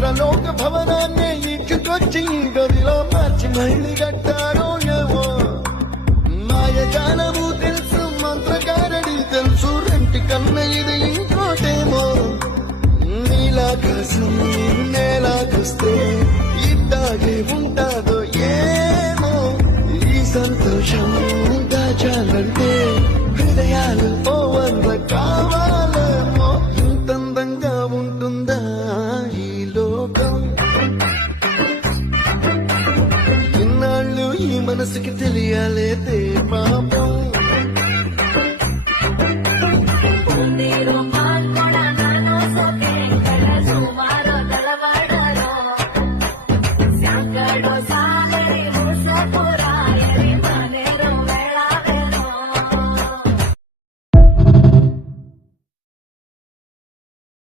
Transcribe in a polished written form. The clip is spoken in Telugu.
చంద్రలోక భవనాన్ని ఇచ్చుకొచ్చి గదిలో మార్చి మళ్ళీ కట్టారో ఏవో మాయజాలము తెలుసు మంత్రగారడి తెలుసు రెంటి కన్న ఇది